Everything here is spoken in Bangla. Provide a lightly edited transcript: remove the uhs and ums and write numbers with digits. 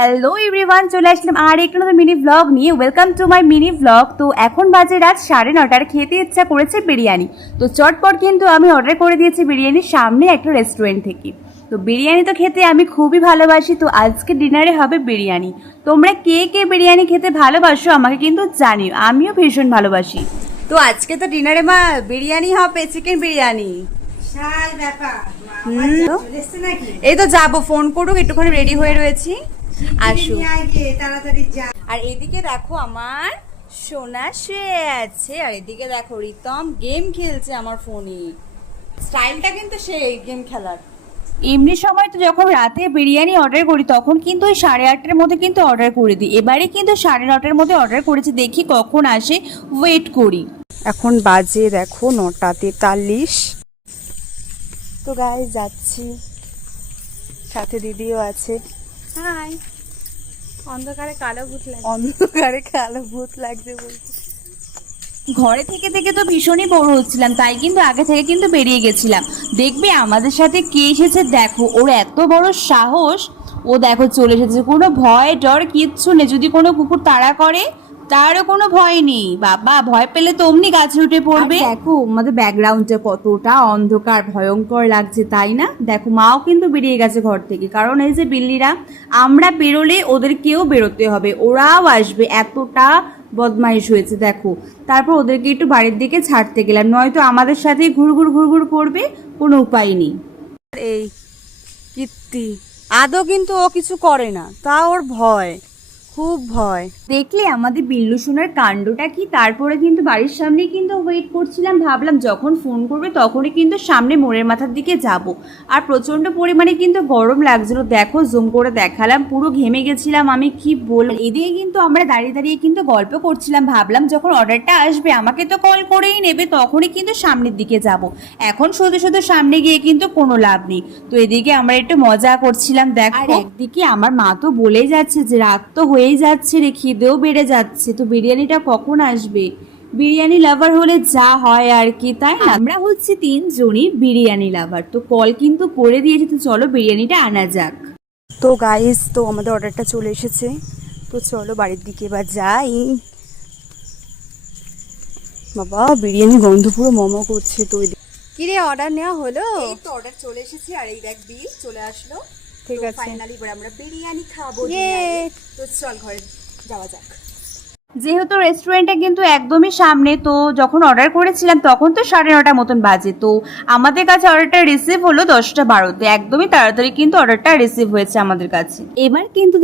হ্যালো এভরিওয়ান, চলে আসলাম আর একটা নতুন মিনি ব্লগ নিয়ে। Welcome to my mini blog. তো এখন বাজে রাত 9:30, খেতে ইচ্ছা করেছে বিরিয়ানি। তো চটপট কিন্তু আমি অর্ডার করে দিয়েছি বিরিয়ানি সামনে একটা রেস্টুরেন্ট থেকে। তো বিরিয়ানি তো খেতে আমি খুবই ভালোবাসি, তো আজকে ডিনারে হবে বিরিয়ানি। তোমরা কে কে বিরিয়ানি খেতে ভালোবাসো আমাকে কিন্তু জানিও, আমিও ভীষণ ভালোবাসি। তো আজকে তো ডিনারে মা বিরিয়ানি হবে, চিকেন বিরিয়ানি। এই তো যাবো, ফোন করুক, একটুখানি রেডি হয়ে রয়েছি, আসো। আর এদিকে দেখো আমার সোনা শুয়ে আছে, আর এদিকে দেখো রিতম গেম খেলছে আমার ফোনে। স্টাইলটা কিন্তু সেই গেম খেলার। এমনি সময় তো যখন রাতে বিরিয়ানি অর্ডার করি তখন কিন্তু ওই 8:30টার মধ্যে কিন্তু অর্ডার করে দিই। এবারে কিন্তু 9:30টার মধ্যে অর্ডার করেছি, দেখি কখন আসে, ওয়েট করি। এখন বাজে দেখো 9:43। তো গাইস যাচ্ছি, সাথে দিদিও আছে। হাই। অন্ধকারে কালো ভূত লাগছে বলতে। ঘরে থেকে থেকে তো ভীষণই বোর হচ্ছিলাম, তাই কিন্তু আগে থেকে কিন্তু বেরিয়ে গেছিলাম। দেখবে আমাদের সাথে কে এসেছে, দেখো ওর এত বড় সাহস, ও দেখো চলে এসেছে, কোনো ভয় ডর কিচ্ছু নেই। যদি কোনো কুকুর তাড়া করে তারও কোনো ভয় নেই, বাবা ভয় পেলে তো অমনি গাছে উঠে পড়বে। দেখো আমাদের ব্যাকগ্রাউন্ডটা কতটা অন্ধকার ভয়ঙ্কর লাগছে, তাই না? দেখো মাও কিন্তু বেরিয়ে গেছে ঘর থেকে, কারণ এই যে বিল্লিরা, আমরা বেরোলে ওদেরকেও বেরোতে হবে, ওরাও আসবে, এতটা বদমাইশ হয়েছে দেখো। তারপর ওদেরকে একটু বাড়ির দিকে ছাড়তে গেলাম, নয়তো আমাদের সাথেই ঘুরঘুর করবে, কোনো উপায় নেই। এই কীর্তি আদৌ কিন্তু ও কিছু করে না, তা ওর ভয়, খুব ভয়। দেখলে আমাদের বিল্লু সোনার কাণ্ডটা কি। তারপরে কিন্তু বাড়ির সামনে কিন্তু ওয়েট করছিলাম, ভাবলাম যখন ফোন করবে তখনই কিন্তু সামনে মোড়ের মাথার দিকে যাব। আর প্রচণ্ড পরিমাণে কিন্তু গরম লাগছিল, দেখো জুম করে দেখালাম, পুরো ঘেমে গেছিলাম আমি, কি বলবো। এদিকে কিন্তু আমরা দাঁড়িয়ে দাঁড়িয়ে কিন্তু গল্প করছিলাম, ভাবলাম যখন অর্ডারটা আসবে আমাকে তো কল করেই নেবে, তখনই কিন্তু সামনের দিকে যাব। এখন শুধু শুধু সামনে গিয়ে কিন্তু কোনো লাভ নেই। তো এদিকে আমরা একটু মজা করছিলাম দেখো। আর একদিকে আমার মা তো বলেই যাচ্ছে যে রাত তো হয়েই যাচ্ছে রে, খিদেও বেড়ে যাচ্ছে, তো বিরিয়ানিটা কখন আসবে। বিরিয়ানি লাভার হলে যা হয় আর কি, তাই না? আমরা হচ্ছে 3 জনই বিরিয়ানি লাভার, তো কল কিন্তু করে দিয়েছে, তো চলো বিরিয়ানিটা আনা যাক। তো গাইস, তো আমাদের অর্ডারটা চলে এসেছে, তো চলো বাড়ির দিকে এবার যাই। বাবা বিরিয়ানি গন্ধ পুরো মমো করছে। তো কি রে, অর্ডার নেওয়া হলো? এই তো অর্ডার চলে এসেছে, আর এই দেখ বিল চলে আসলো। ঠিক আছে, ফাইনালি এবার আমরা বিরিয়ানি খাবো। তো চল ঘরে যাওয়া যাক। যেহেতু রেস্টুরেন্টটা কিন্তু একদমই সামনে, তো যখন অর্ডার করেছিলাম তখন তো 9:30 মতন বাজে, তো আমাদের কাছে অর্ডারটা রিসিভ হলো 10টা 12তে, একদমই তাড়াতাড়ি কিন্তু অর্ডারটা রিসিভ হয়েছে আমাদের কাছে। এবার কিন্তু